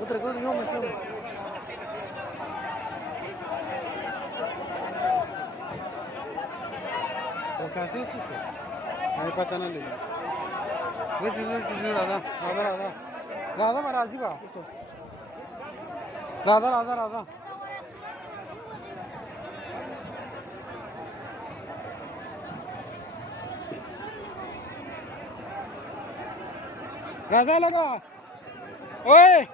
Otra cosa, yo me quedo. ¿Qué haces eso? नहीं पता ना लेकिन ये चीज़ राधा राधा राधा राधा महाराजी बा राधा राधा राधा राधा लगा ओए